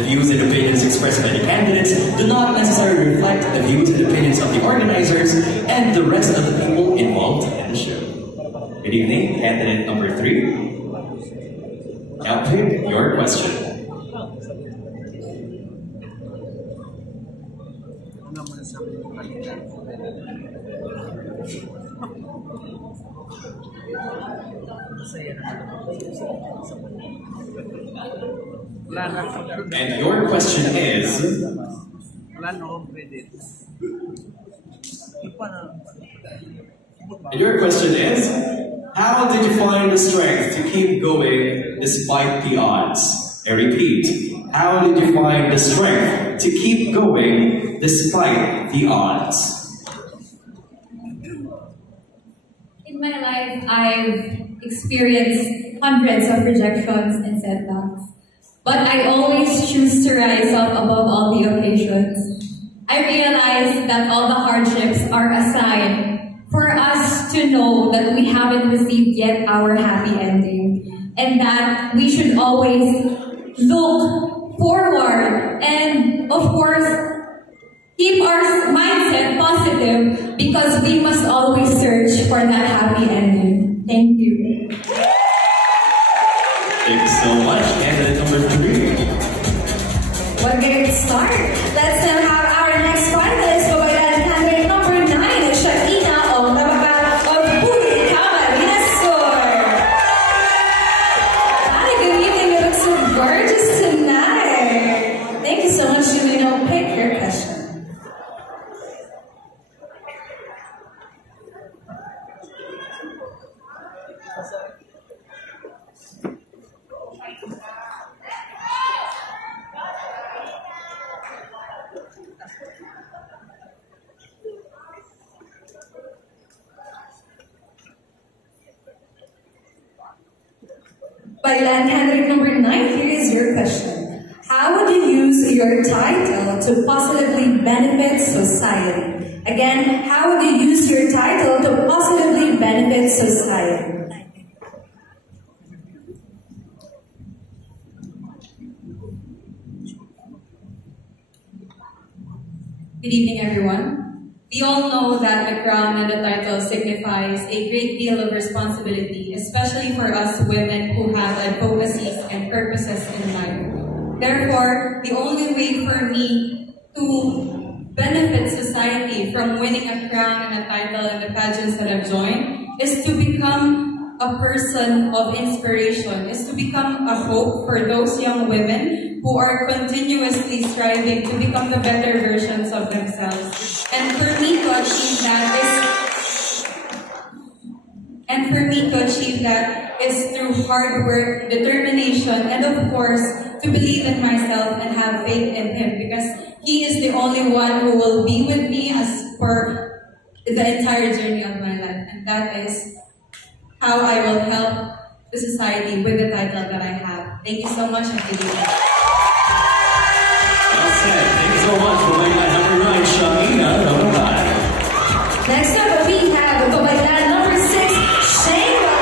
The views and opinions expressed by the candidates do not necessarily reflect the views and opinions of the organizers and the rest of the people involved in the show. Good evening, candidate number 3. Now pick your question. And your question is... how did you find the strength to keep going despite the odds? I repeat, how did you find the strength to keep going despite the odds? In my life, I've experienced hundreds of rejections and setbacks. But I always choose to rise up above all the occasions. I realize that all the hardships are a sign for us to know that we haven't received yet our happy ending, and that we should always look forward and, of course, keep our mindset positive, because we must always search for that happy ending. Thank you. Thanks so much. Candidate number 3. We're going to start. Let's now have our next finalist, Babaylan, candidate number 9, Shaina of Babaylan of Coronation. Hi, good evening. You look so gorgeous tonight. Thank you so much, Shaina. Pick your question. Babaylan, candidate number 9, here is your question. How would you use your title to positively benefit society? Again, how would you use your title to positively benefit society? Good evening, everyone. We all know that the crown and the title signifies a great deal of responsibility, especially for us women who have advocacies and purposes in life. Therefore, the only way for me to benefit society from winning a crown and a title in the pageants that I've joined is to become a person of inspiration, is to become a hope for those young women who are continuously striving to become the better versions of themselves. And for me to achieve that is through hard work, determination, and of course, to believe in myself and have faith in Him, because He is the only one who will be with me as for the entire journey of my life. And that is how I will help the society with the title that I have. Thank you so much, and good evening. Well said. Thank you so much for Babaylan number 9, Shaina. Next up, we have Babaylan number 6, Shayla.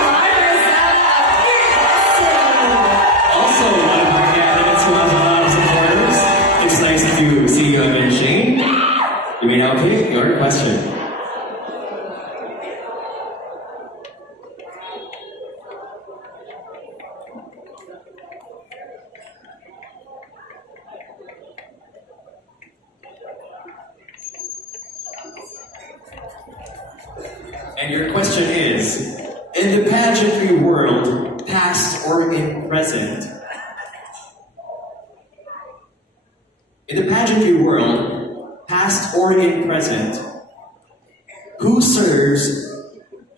Also, one of our candidates who has a lot of supporters. It's nice to see you again, Shane. You may now pick your question. And your question is, in the pageantry world, past or in present, who serves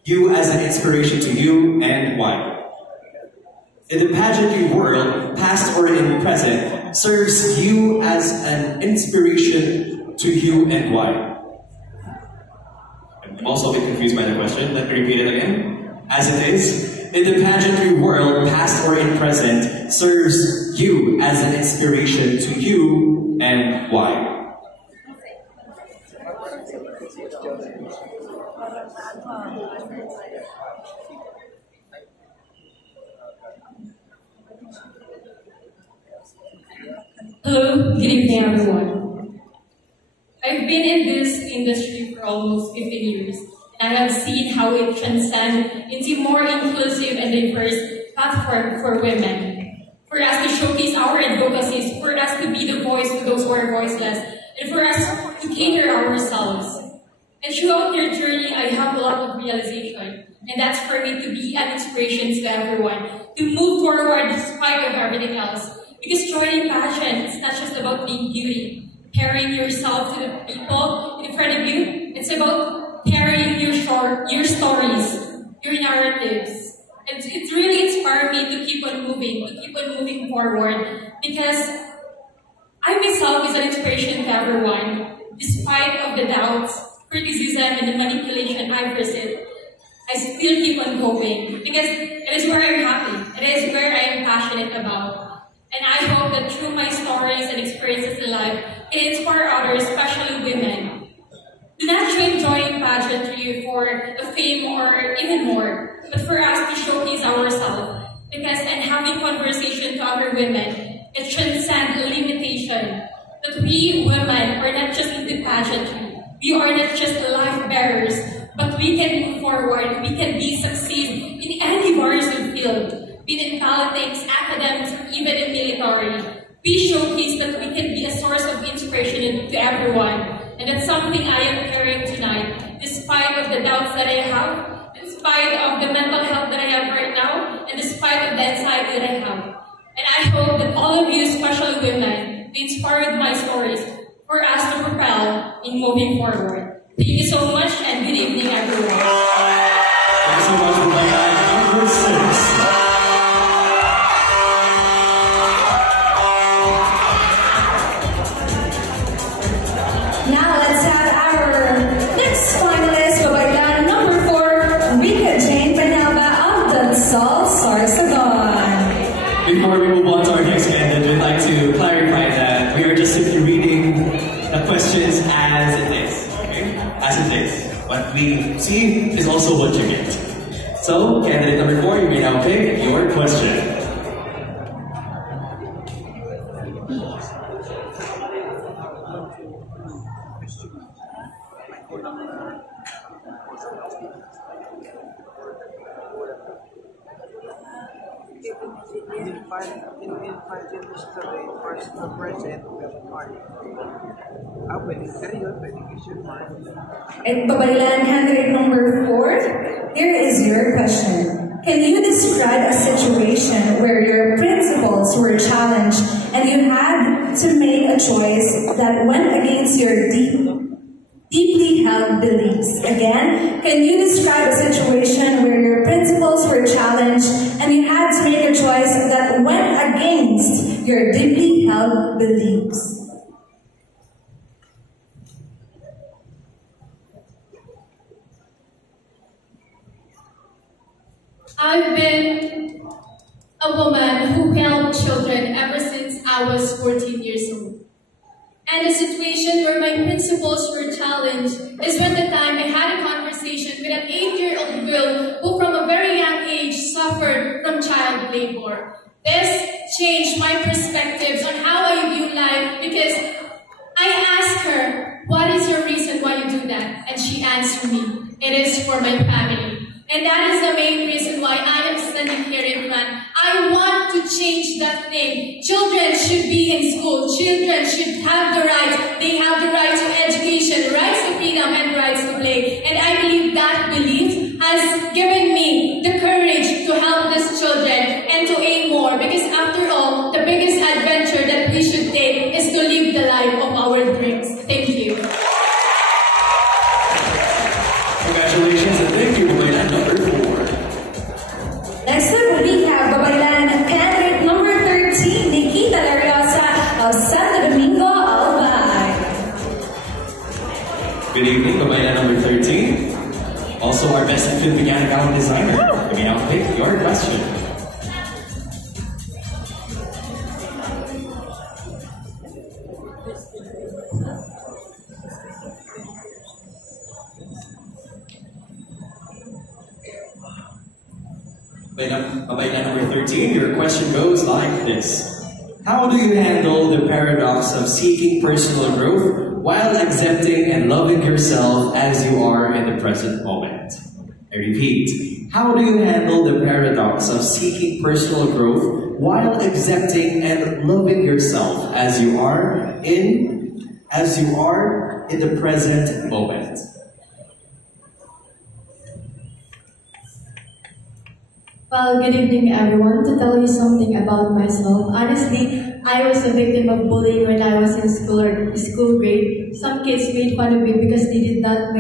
you as an inspiration to you and why? In the pageantry world, past or in present, serves you as an inspiration to you and why? I'm also a bit confused by the question. Let me repeat it again. As it is, in the pageantry world, past or in present, serves you as an inspiration to you and why? Hello, good evening everyone. I've been in this industry for almost 15 years, and I have seen how it transcends into more inclusive and diverse platform for women. For us to showcase our advocacies, for us to be the voice to those who are voiceless, and for us to cater ourselves. And throughout your journey, I have a lot of realization, and that's for me to be an inspiration to everyone, to move forward despite of everything else. Because joining passion is not just about being beauty, carrying yourself to the people in front of you. It's about carrying your stories, your narratives. And it really inspired me to keep on moving forward. Because I myself is an inspiration to everyone. Despite of the doubts, criticism, and the manipulation I've received, I still keep on going. Because it is where I'm happy. It is where I am passionate about. And I hope that through my stories and experiences in life, it inspire others, especially women. Do not join pageantry for the fame or even more, but for us to showcase ourselves. Because in having conversation to other women, it transcends limitation. That we women are not just into pageantry. We are not just life bearers, but we can move forward. We can succeed in any various field. Be it in politics, academics, or even in military. We showcase that we can be a source of inspiration to everyone. And that's something I am carrying tonight. Despite of the doubts that I have, despite of the mental health that I have right now, and despite of the anxiety that I have. And I hope that all of you, especially women, inspired my stories for us to propel in moving forward. Thank you so much, and good evening, everyone. Thank you so much for my number 6. Now let's have our next finalist, Babaylan number 4, Rika Jane Penalba of the Sol Sorsogon. Before we move on to our next candidate, we'd like to clarify that we are just simply reading the questions as it is. Okay? As it is. What we see is also what you get. So, candidate number 4, you may now pick your question. In pageant history, first the president of the party. Pwedeng seryo, pwedeng issue mark. And Babaylan candidate number 4, here is your question. Can you describe a situation where your principles were challenged and you had to make a choice that went against your deeply held beliefs? Again, can you describe a situation where your principles were challenged and you had to make a choice that went against your deeply held beliefs? I've been a woman who held children ever since I was 14 years old. And the situation where my principles were challenged is when the time I had a conversation with an 8-year-old girl who from a very young age suffered from child labor. This changed my perspectives on how I view life because I asked her, what is your reason why you do that? And she answered me, it is for my family. And that is the main reason why I am standing here in front. I want to change that thing. Children should be in school. Children should have the rights. They have the right to education, rights to freedom, and rights to play. And I believe that belief has given me the courage to help these children and to aim more. Because after all, the biggest adventure that we should take is to live the life of our dreams. Thank you. Congratulations and thank you, Babaylan number 4. Next up, we have Babaylan candidate number 13, Nikita Lariosa of Santo Domingo, Albay. Good evening, Babaylan number 13. Also our best fit began gown designer. You may now pick your question. Babaylan number 13, your question goes like this. How do you handle the paradox of seeking personal growth while accepting and loving yourself as you are in the present moment? I repeat, how do you handle the paradox of seeking personal growth while accepting and loving yourself as you are in the present moment? Well, good evening everyone. To tell you something about myself, honestly, I was a victim of bullying when I was in school grade. Some kids made fun of me because they did not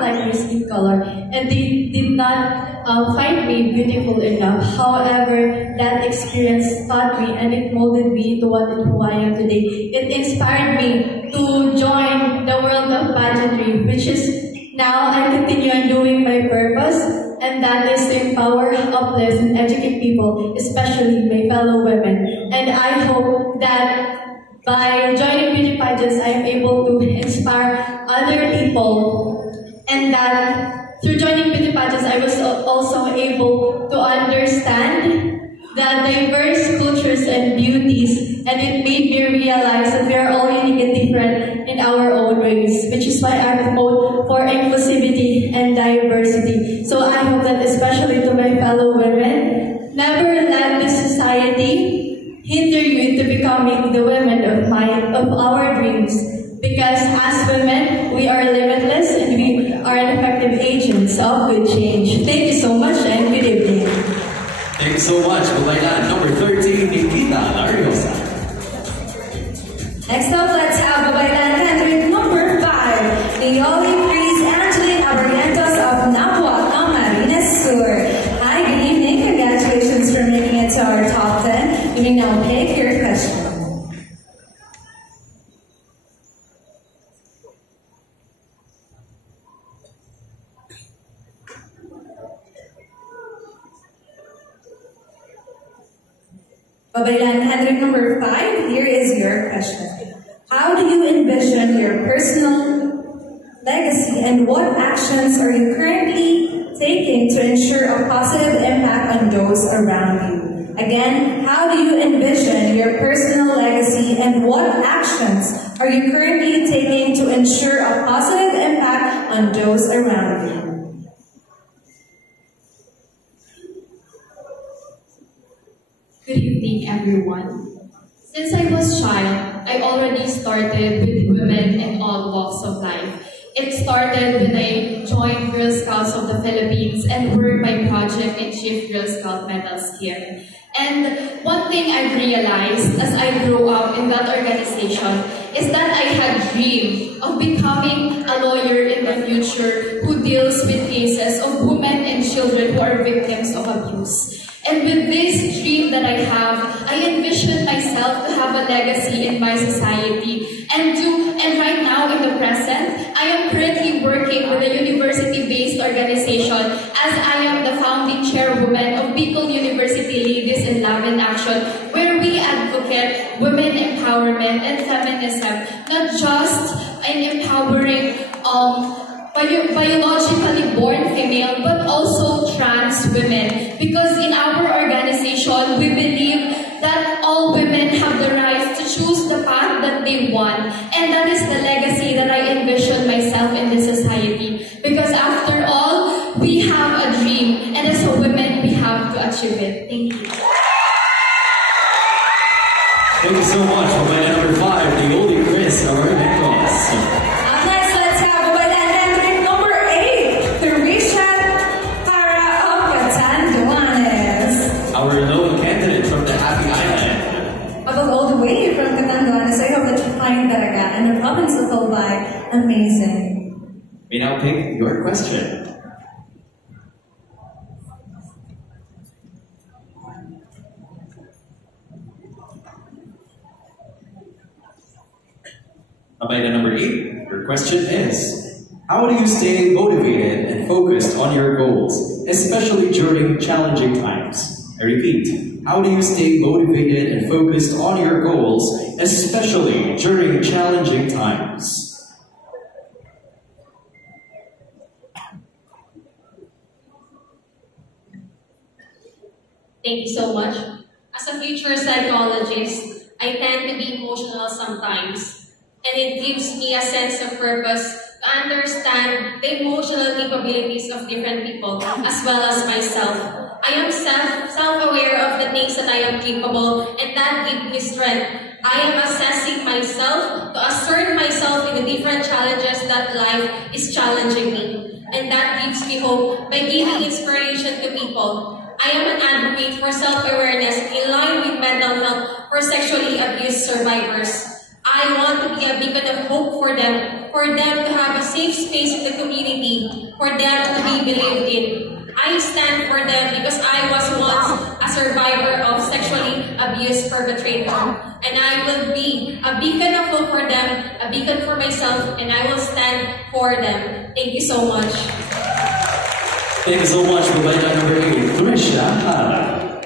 like my skin color and they did not find me beautiful enough. However, that experience taught me and it molded me into who I am today. It inspired me to join the world of pageantry, which is now I continue on doing my purpose, and that is to empower, uplift, and educate people, especially my fellow women. And I hope that by joining beauty pageants, I am able to inspire other people, and that through joining beauty pageants, I was also able to understand the diverse cultures and beauties, and it made me realize that we are all unique and different in our own ways, which is why I promote for inclusivity and diversity. So I hope that especially to my fellow women, never let this society hinder you into becoming the women of our dreams. Because as women, we are limitless and we are effective agents of good change. Thank you so much and good evening. Thank you so much. Babaylan, number 13, Nikita Lariosa. Next up, let's have Babaylan candidate number 5, Leoli Cruz Angeline Abarrientos of Napuac, Camarines Sur. Hi, good evening. Congratulations for making it to our top 10. You may now pick your question. Babaylan candidate number 5, here is your question. How do you envision your personal legacy and what actions are you currently taking to ensure a positive impact on those around you? Again, how do you envision your personal legacy and what actions are you currently taking to ensure a positive impact on those around you? Good evening, everyone. Since I was child, I already started with women in all walks of life. It started when I joined Girl Scouts of the Philippines and worked my project in Chief Girl Scout Medals here. And one thing I've realized as I grew up in that organization is that I had dreamed of becoming a lawyer in the future who deals with cases of women and children who are victims of abuse. And with this dream that I have, I envision myself to have a legacy in my society. And right now in the present, I am currently working with a university-based organization as I am the founding chairwoman of Bicol University Ladies in Love in Action, where we advocate women empowerment and feminism, not just in empowering biologically born female, but also trans women. Because in our organization, we believe that all women have the right to choose the path that they want. And that is the legacy that I envision myself in this society. Because after all, we have a dream. And as a woman, we have to achieve it. Thank you. Thank you so much. Babaylan number 5, Leoli Cruz Abarrientos. Our lone candidate from the Happy Island. Although all the way from Catanduanes, I hope that you find Daraga and the province of Albay amazing. We now pick your question. Babaylan number 8, your question is, how do you stay motivated and focused on your goals, especially during challenging times? I repeat, how do you stay motivated and focused on your goals, especially during challenging times? Thank you so much. As a future psychologist, I tend to be emotional sometimes, and it gives me a sense of purpose to understand the emotional capabilities of different people as well as myself. I am self-aware of the things that I am capable, and that gives me strength. I am assessing myself to assert myself in the different challenges that life is challenging me. And that gives me hope by giving inspiration to people. I am an advocate for self-awareness in line with mental health for sexually abused survivors. I want to be a beacon of hope for them to have a safe space in the community, for them to be believed in. I stand for them because I was once a survivor of sexually abused perpetrator. And I will be a beacon of hope for them, a beacon for myself, and I will stand for them. Thank you so much. Thank you so much, Babaylan number 8, Trisha Hara.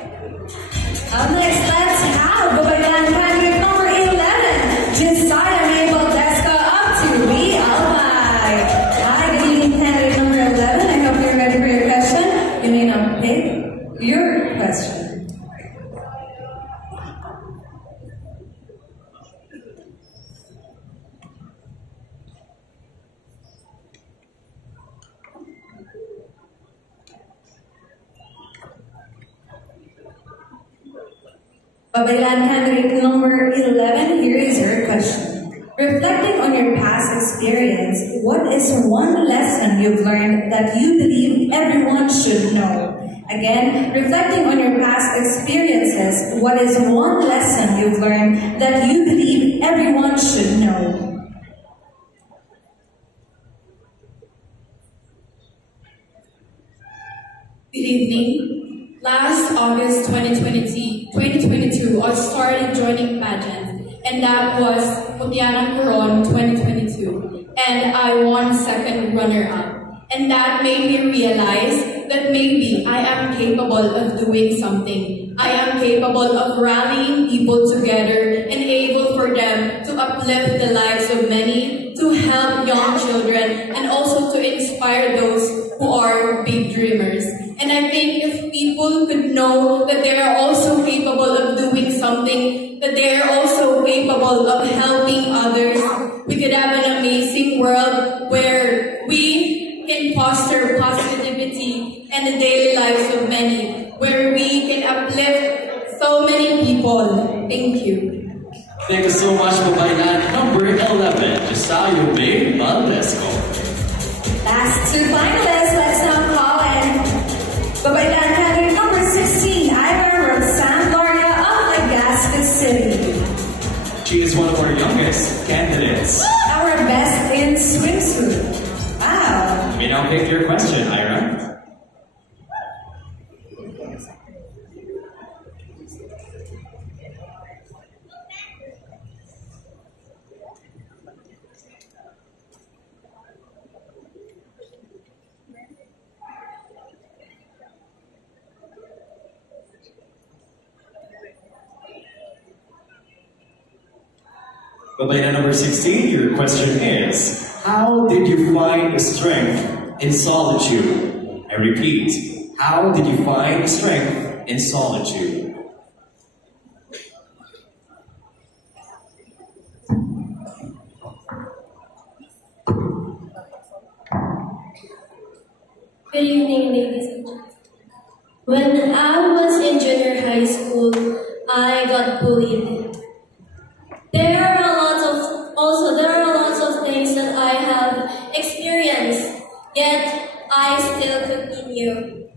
Up next, let's have Babaylan candidate number 11, Josiah Mabel Desca up to be Alpine. Hi, good evening, candidate number 11. I hope you're ready for your question. You may now pick your question. Babaylan candidate number 11, here is your question. Reflecting on your past experience, what is one lesson you've learned that you believe everyone should know? Again, reflecting on your past experiences, what is one lesson you've learned that you believe everyone should know? Good evening. Last August 2022, I started joining pageants, and that was Putianang Coron 2022, and I won second runner-up. And that made me realize that maybe I am capable of doing something. I am capable of rallying people together and able for them to uplift the lives of many, to help young children, and also to inspire those who are big dreamers. And I think if people could know that they are also capable of doing something, that they are also capable of helping others, we could have an amazing world where we can foster positivity and the daily lives of many, where we can uplift so many people. Thank you. Thank you so much, Babaylan number 11, Josiah Mabel Desca. Last two finalists, let's now call in Babaylan candidate number 16, Ira Roxanne Gloria of Legazpi City. She is one of our youngest candidates. Our best in swimsuit. Wow. You may now pick your question, Ira. Babaylan number 16, your question is, how did you find strength in solitude? I repeat, how did you find strength in solitude? Good evening, ladies and gentlemen. When I was in junior high school, I got bullied. There are lots of things that I have experienced, yet I still continue.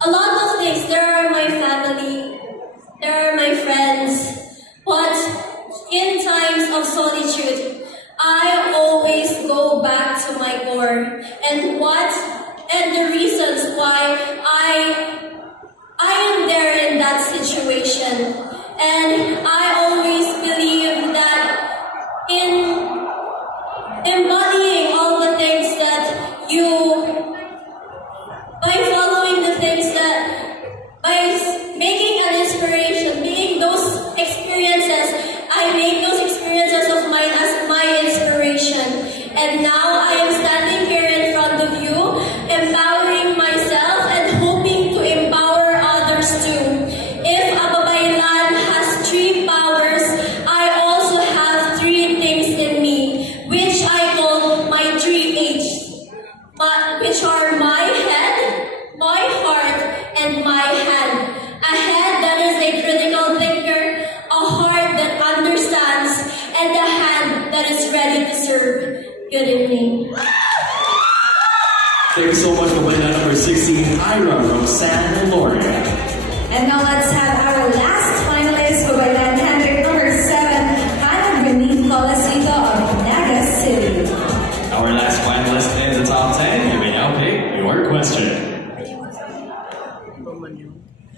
A lot of things. There are my family, there are my friends, but in times of solitude, I always go back to my core and the reasons why I am there in that situation. And I always believe that in embodying all the things that by following the things by making an inspiration, being those experiences, I make those experiences of mine as my inspiration. And now I am standing here in front of you, empowering myself and hoping to empower others too. If a and the hand that is ready to serve. Good evening. Thank you so much for winning number 16, Ira, Roxanne, Lauren. And now let's have our last finalist, Babaylan candidate number 7, Hannah Renee Colasito of Naga City. Our last finalist in the top 10, you may now pick your question.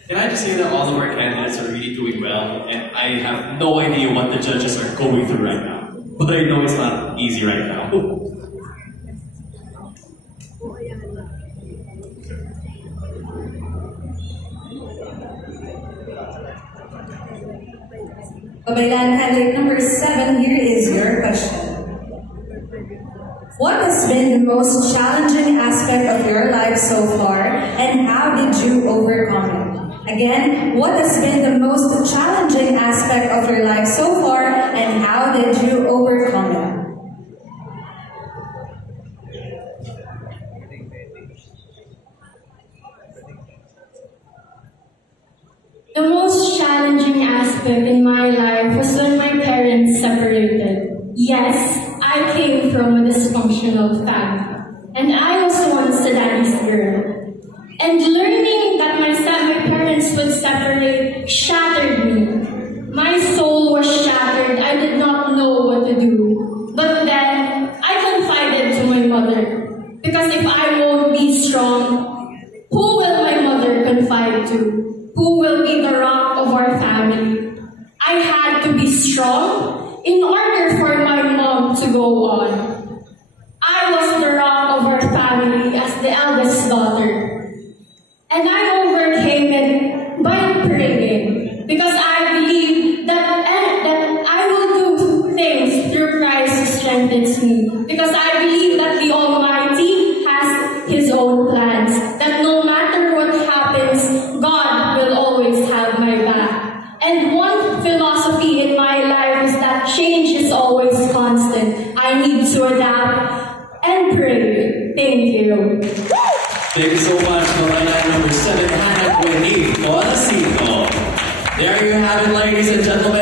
Can I just say that all of our candidates are really doing well, and I have no idea what the judges are going through right now. But I know it's not easy right now. Babaylan candidate number 7, here is your question. What has been the most challenging aspect of your life so far, and how did you overcome it? Again, what has been the most challenging aspect of your life so far, and how did you overcome it? The most challenging aspect in my life was when my parents separated. Yes, I came from a dysfunctional family, and I was once a daddy's girl. And learning that my parents would separate shattered me. My soul was shattered. I did not know what to do. But then, I confided to my mother. Because if I won't be strong, who will my mother confide to? Who will be the rock of our family? I had to be strong in order for my mom to go on. I was the rock of our family as the eldest daughter. And I overcame it by praying, because I believe that I will do things through Christ who strengthens me. Because I believe that the Almighty has His own plans, that no matter what happens, God will always have my back. And one philosophy in my life is that change is always constant. I need to adapt and pray. Thank you. Thank you so much, Babaylan number 7, Hannah Renee Colasito. There you have it, ladies and gentlemen.